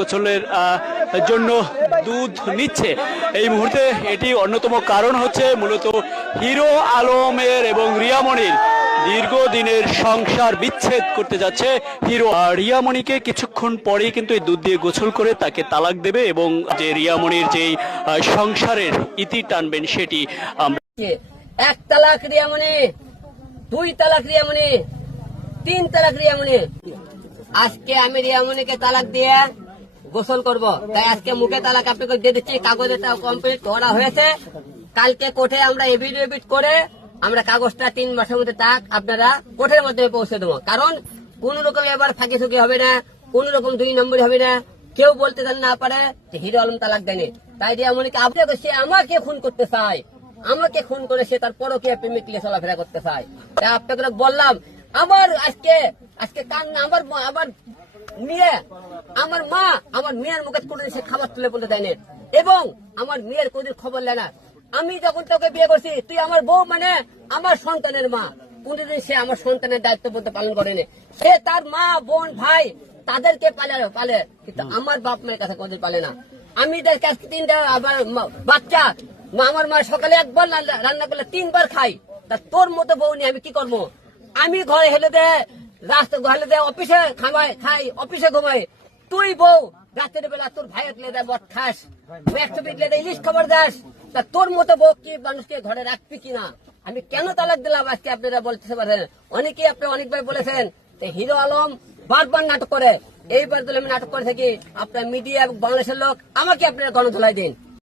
গোছলের জন্য দুধ নিচ্ছে। এই মুহূর্তে এটি অন্যতম কারণ হচ্ছে মূলত হিরো আলমের এবং রিয়ামণির দীর্ঘদিনের সংসার বিচ্ছেদ করতে যাচ্ছে হিরো। রিয়ামণিকে কিছুক্ষণ পরেই কিন্তু এই দুধ দিয়ে গোসল করে তাকে তালাক দেবে এবং যে রিয়ামণির যেই সংসারের ইতি টানবেন সেটি এক তালাক রিয়ামণি, দুই তালাক রিয়ামণি, তিন তালাক রিয়ামণি। আজকে আমি রিয়ামণিকে তালাক দিয়ে গোসল করব। তাই আজকে মুখে তালাক আপনাকে দিয়ে দিচ্ছি, কাগজটা কমপ্লিট করা হয়েছে। কালকে কোর্টে আমরা এভিডেভিট করে আমরা কাগজটা তিন মাসের মধ্যে তাক আপনারা কোর্টের মাধ্যমে পৌঁছে দেবো। কারণ কোন রকম এবার ফাঁকি ফুকি হবে না, কোন রকম দুই নম্বর হবে না। কেউ বলতে যেন না পারে যে হিরো আলম তালাক দেয়নি। তাই রিয়ামণিকে আপনাকে সে আমাকে খুন করতে চায়। আমাকে খুন করে সে তার পরকে প্রেমিক নিয়ে চলাফেরা করতে চায়। তাই আপনাকে বললাম, আমার আজকে আজকে কান আমার মা- আমার মেয়ে আমার মা আমার মেয়ের মুখে কোনোদিন সে খাবার তুলে বলতে দেয়নি। এবং আমার মেয়ের কোনদিন খবর নেয় না। আমি যখন তোকে বিয়ে করছি তুই আমার বউ মানে আমার সন্তানের মা। কোনদিন সে আমার সন্তানের দায়িত্ব বলতে পালন করেনি। সে তার মা বোন ভাই তাদেরকে পালে পালে। কিন্তু আমার বাপ মায়ের কাছে কোনদিন পালে না। আমি তার কাছে তিনটা আবার মা- বাচ্চা। আমার মা সকালে একবার রান্না- করলে তিনবার খাই। তা তোর মতো বউ নিয়ে আমি কি করব? আমি ঘরে হেলে দে রাস্তা হেলে দে অফিসে খাওয়াই খাই অফিসে ঘুমাই তুই বউ, রাতের বেলা তোর ভাই তুলে দেয় মদ খাস দেয় ইলিশ খবর দাস। তা তোর মতো বউ কি মানুষকে ঘরে রাখবি কিনা? আমি কেন তালাক দিলাম আজকে আপনারা বলতে পারেন অনেকেই আপনি অনেকবার বলেছেন হিরো আলম বারবার নাটক করে। এইবার দিলে আমি নাটক করে থাকি, আপনার মিডিয়া এবং বাংলাদেশের লোক আমাকে আপনারা গণধোলাই দিন।